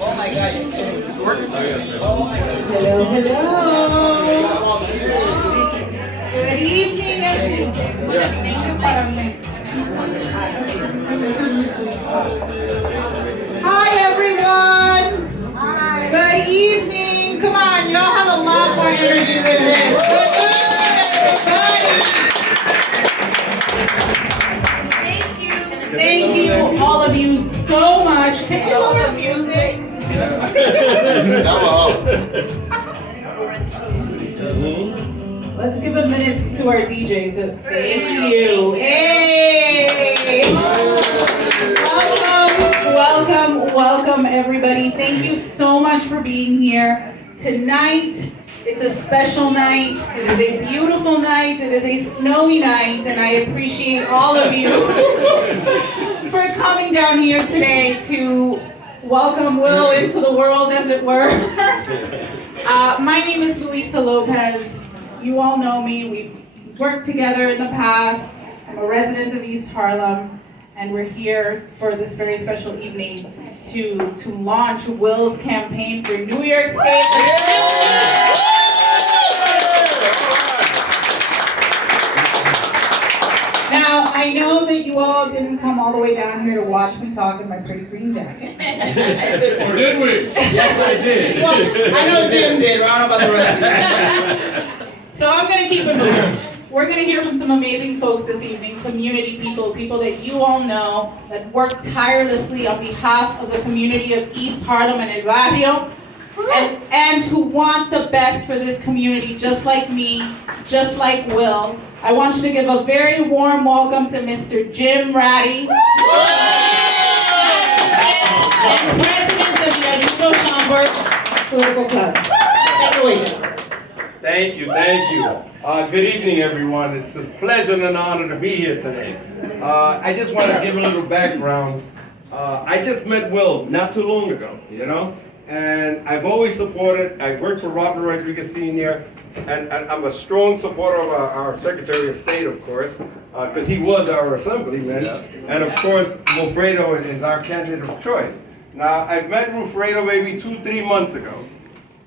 Oh my God. Hello, hello. Good evening, everyone. Hi, everyone. Hi. Good evening. Come on, y'all have a lot more energy than this. Thank you. Thank you, all of you, so much. Can you lower the music? Let's give a minute to our DJ to thank you. Hey! Welcome everybody. Thank you so much for being here. Tonight, it's a special night. It is a beautiful night. It is a snowy night, and I appreciate all of you for coming down here today to welcome Will into the world, as it were. My name is Wilfredo Lopez. You all know me. We've worked together in the past. I'm a resident of East Harlem, and we're here for this very special evening to launch Will's campaign for New York State. Now, I know that you all didn't come all the way down here to watch me talk in my pretty green jacket. Or did we? Yes, I did. Well, I know Jim did, but I don't know about the rest of you. So I'm going to keep it moving. We're going to hear from some amazing folks this evening, community people that you all know, that work tirelessly on behalf of the community of East Harlem and El Barrio, and who want the best for this community, just like me, just like Will. I want you to give a very warm welcome to Mr. Jim Ratty, and President of the Amigo Chamber Political Club. Take it away, Jim. Thank you. Good evening, everyone. It's a pleasure and an honor to be here today. I just want to give a little background. I just met Will not too long ago, and I've always supported. I worked for Robert Rodriguez Sr., and I'm a strong supporter of our Secretary of State, of course, because he was our assemblyman, and of course, Wilfredo is our candidate of choice. Now, I've met Wilfredo maybe 2-3 months ago,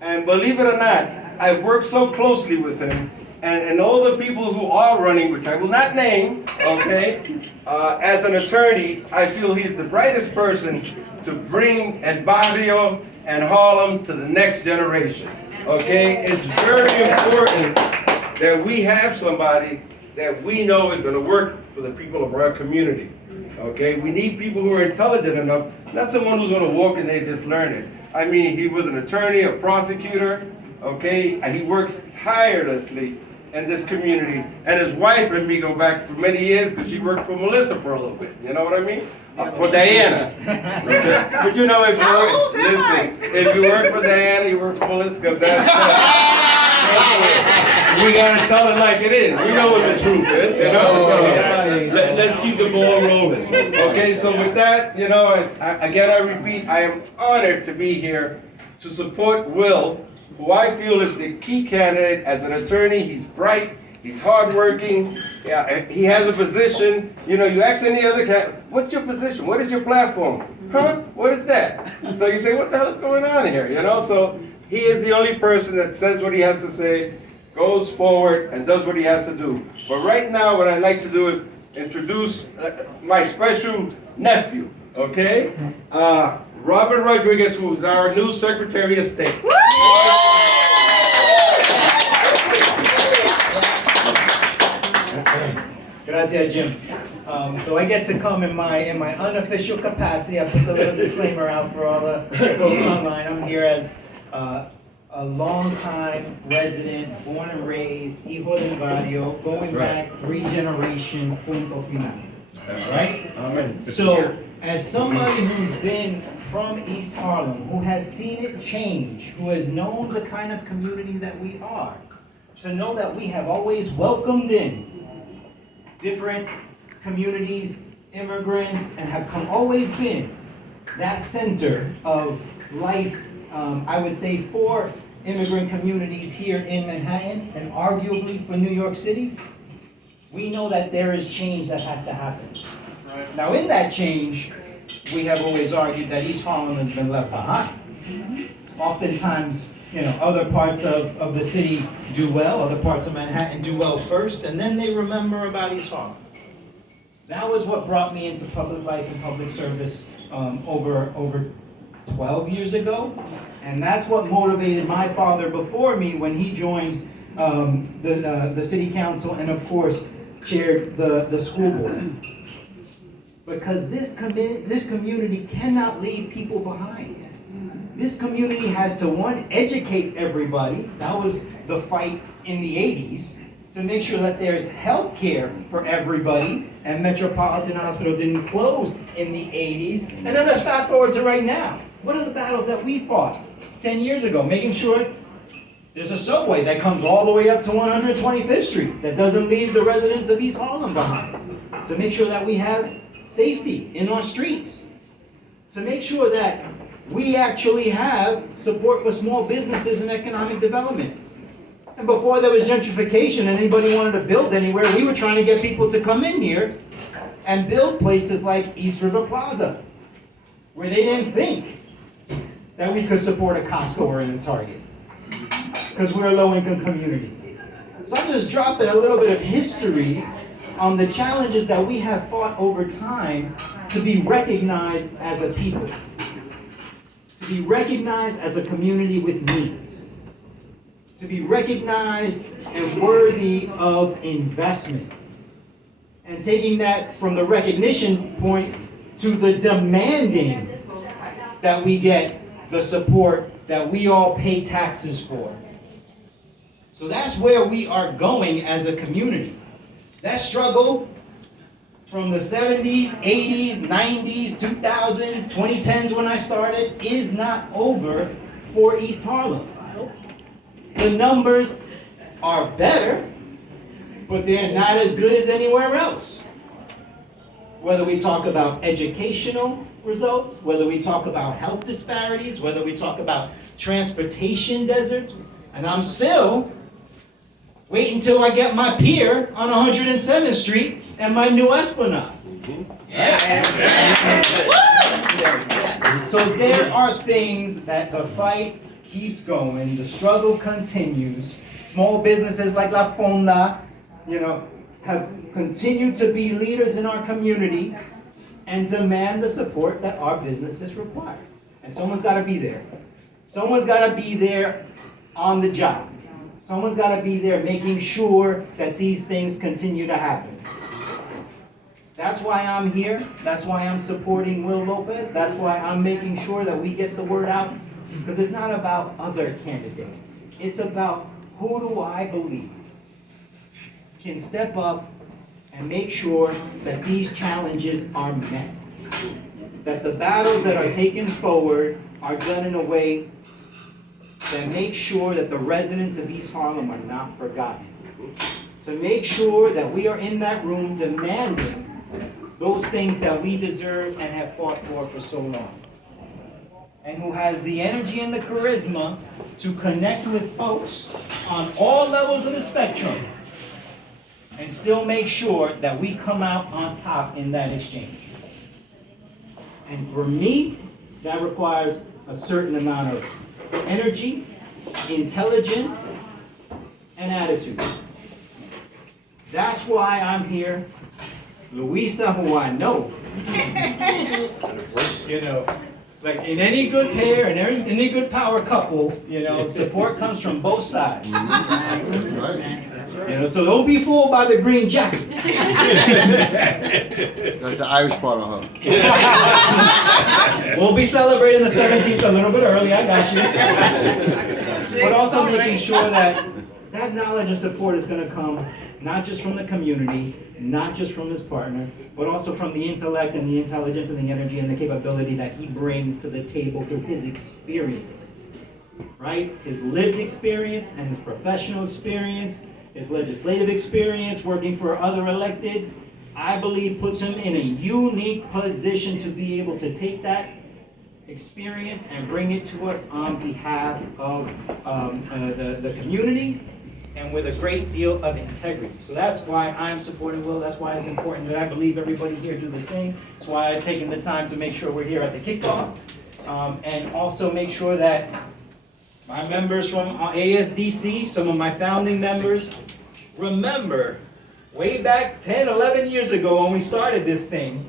and believe it or not, I've worked so closely with him, and all the people who are running, which I will not name, okay, as an attorney, I feel he's the brightest person to bring El Barrio and Harlem to the next generation, okay? It's very important that we have somebody that we know is gonna work for the people of our community, okay? We need people who are intelligent enough, not someone who's gonna walk in there and just learn it. I mean, he was an attorney, a prosecutor, okay? He works tirelessly in this community. And his wife and me go back for many years because she worked for Melissa for a little bit. You know what I mean? For Diana. Okay? But you know, if you work for Diana, you work for Melissa, because that's we gotta tell it like it is. We know what the truth is, So let's keep the ball rolling. Okay, so with that, I repeat, I am honored to be here to support Will, who I feel is the key candidate as an attorney. He's bright, he's hardworking, he has a position. You ask any other candidate, what's your position? What is your platform? Huh? What is that? So you say, what the hell is going on here? So he is the only person that says what he has to say, goes forward, and does what he has to do. But right now, what I'd like to do is introduce my special nephew, okay? Robert Rodriguez, who's our new Secretary of State. Gracias, Jim. So I get to come in my unofficial capacity. I put a little disclaimer out for all the folks online. I'm here as a long-time resident, born and raised, hijo del barrio, going back 3 generations, punto final. Right? Amen. So, as somebody who's been from East Harlem, who has seen it change, who has known the kind of community that we are, to know that we have always welcomed in different communities, immigrants, and have always been that center of life, I would say, for immigrant communities here in Manhattan, and arguably for New York City, we know that there is change that has to happen. Now in that change, we have always argued that East Harlem has been left behind. Oftentimes, other parts of the city do well, other parts of Manhattan do well first, and then they remember about East Harlem. That was what brought me into public life and public service over 12 years ago. And that's what motivated my father before me when he joined the city council and, of course, chaired the school board. Because this community cannot leave people behind. This community has to, one, educate everybody. That was the fight in the 80s, to make sure that there's health care for everybody, and Metropolitan Hospital didn't close in the 80s. And then let's fast forward to right now. What are the battles that we fought 10 years ago? Making sure there's a subway that comes all the way up to 125th Street that doesn't leave the residents of East Harlem behind. So make sure that we have safety in our streets. To make sure that we actually have support for small businesses and economic development. And before there was gentrification and anybody wanted to build anywhere, we were trying to get people to come in here and build places like East River Plaza, where they didn't think that we could support a Costco or a Target, because we're a low-income community. So I'm just dropping a little bit of history on the challenges that we have fought over time to be recognized as a people, to be recognized as a community with needs, to be recognized and worthy of investment. And taking that from the recognition point to the demanding that we get the support that we all pay taxes for. So that's where we are going as a community. That struggle from the 70s, 80s, 90s, 2000s, 2010s when I started is not over for East Harlem. The numbers are better, but they're not as good as anywhere else. Whether we talk about educational results, whether we talk about health disparities, whether we talk about transportation deserts, and I'm still waiting until I get my pier on 107th Street and my new Esplanade. So there are things that the fight keeps going, the struggle continues. Small businesses like La Fonda, have continued to be leaders in our community and demand the support that our businesses require. And someone's got to be there. Someone's got to be there on the job. Someone's got to be there making sure that these things continue to happen. That's why I'm here. That's why I'm supporting Will Lopez. That's why I'm making sure that we get the word out. Because it's not about other candidates. It's about who do I believe can step up and make sure that these challenges are met. That the battles that are taken forward are done in a way that makes sure that the residents of East Harlem are not forgotten. To make sure that we are in that room demanding those things that we deserve and have fought for so long. And who has the energy and the charisma to connect with folks on all levels of the spectrum and still make sure that we come out on top in that exchange. And for me, that requires a certain amount of energy, intelligence, and attitude. That's why I'm here. Louisa, who I know, like in any good pair and any good power couple, support comes from both sides. So don't be fooled by the green jacket. That's the Irish part of her. We'll be celebrating the 17th a little bit early, I got you. But also making sure that that knowledge and support is going to come not just from the community, not just from his partner, but also from the intellect and the intelligence and the energy and the capability that he brings to the table through his experience, right? His lived experience and his professional experience, his legislative experience, working for other electeds, I believe puts him in a unique position to be able to take that experience and bring it to us on behalf of the community and with a great deal of integrity. So that's why I'm supporting Will. That's why it's important that I believe everybody here do the same. That's why I've taken the time to make sure we're here at the kickoff, and also make sure that my members from ASDC, some of my founding members, remember way back 10, 11 years ago when we started this thing,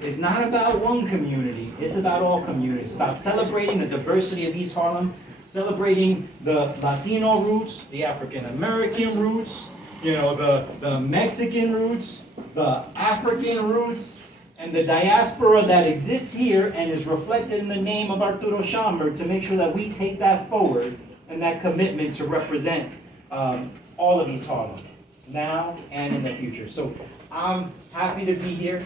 it's not about one community, it's about all communities. It's about celebrating the diversity of East Harlem, celebrating the Latino roots, the African American roots, the Mexican roots, the African roots, and the diaspora that exists here and is reflected in the name of Arturo Schomburg, to make sure that we take that forward and that commitment to represent all of East Harlem, now and in the future. So I'm happy to be here.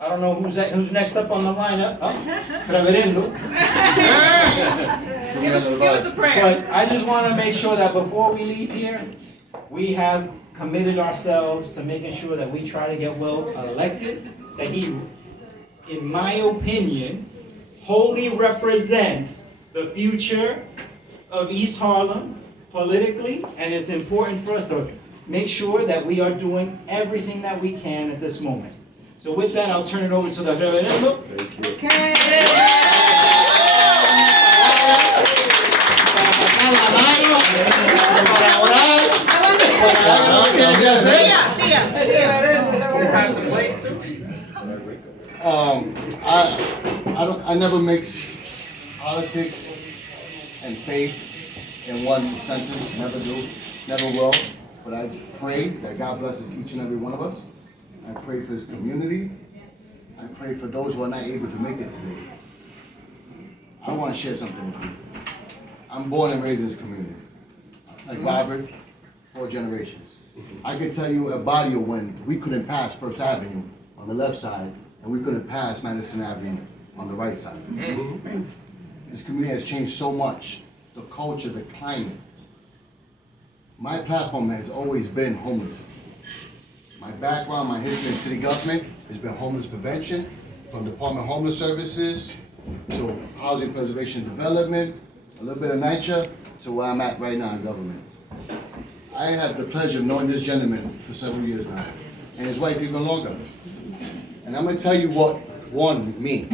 I don't know who's next up on the lineup. Reverendo. Give us a prayer. But I just want to make sure that before we leave here, we have committed ourselves to making sure that we try to get Will elected, that he, in my opinion, wholly represents the future of East Harlem politically, and it's important for us to make sure that we are doing everything that we can at this moment. So with that, I'll turn it over to the Reverendo. Thank you. Okay. I never mix politics and faith in one sentence. Never do, never will. But I pray that God blesses each and every one of us. I pray for His community. I pray for those who are not able to make it today. I want to share something with you. I'm born and raised in this community. Like Robert, 4 generations. I can tell you a body when we couldn't pass First Avenue on the left side, and we couldn't pass Madison Avenue on the right side. This community has changed so much. The culture, the climate. My platform has always been homeless. My background, my history in city government has been homeless prevention, from Department of Homeless Services to housing preservation and development, a little bit of NYS, to where I'm at right now in government. I had the pleasure of knowing this gentleman for several years now, and his wife even longer. And I'm gonna tell you what won me.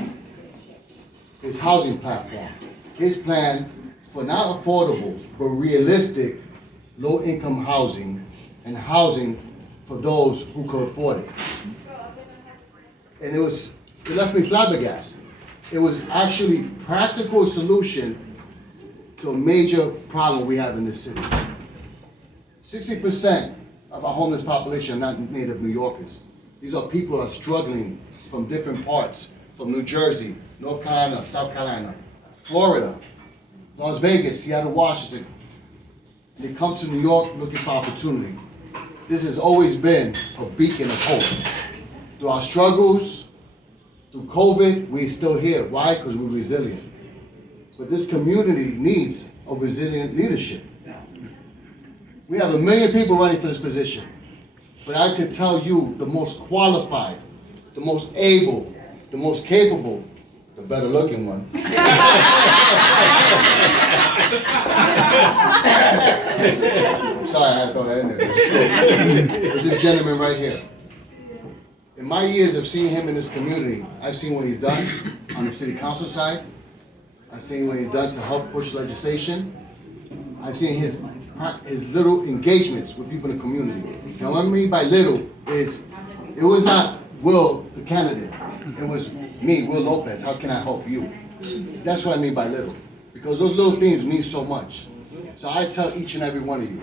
His housing platform. His plan for not affordable, but realistic, low-income housing, and housing for those who could afford it. And it left me flabbergasted. It was actually practical solution to a major problem we have in this city. 60% of our homeless population are not native New Yorkers. These are people who are struggling from different parts, from New Jersey, North Carolina, South Carolina, Florida, Las Vegas, Seattle, Washington. And they come to New York looking for opportunity. This has always been a beacon of hope. Through our struggles, through COVID, we're still here. Why? Because we're resilient. But this community needs a resilient leadership. We have 1 million people running for this position. But I could tell you the most qualified, the most able, the most capable, the better looking one. I'm sorry I had to throw that in there. It's this gentleman right here. In my years of seeing him in this community, I've seen what he's done on the city council side. I've seen what he's done to help push legislation. I've seen his little engagements with people in the community. Now what I mean by little is, it was not Will, the candidate. It was me, Will Lopez, how can I help you? That's what I mean by little. Because those little things mean so much. So I tell each and every one of you,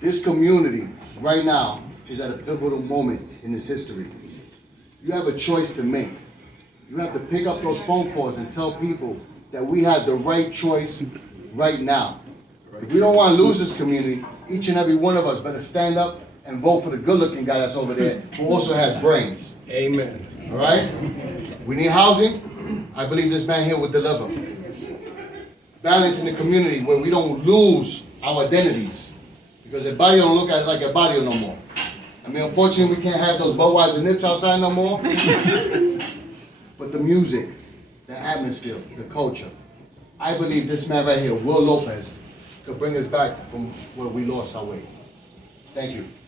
this community right now is at a pivotal moment in its history. You have a choice to make. You have to pick up those phone calls and tell people that we have the right choice right now. If we don't want to lose this community, each and every one of us better stand up and vote for the good-looking guy that's over there who also has brains. Amen. All right? We need housing. I believe this man here will deliver. Balance in the community where we don't lose our identities. Because a body don't look at it like a body no more. I mean, unfortunately, we can't have those Budweiser nips outside no more. But the music, the atmosphere, the culture. I believe this man right here, Will Lopez, to bring us back from where we lost our way. Thank you.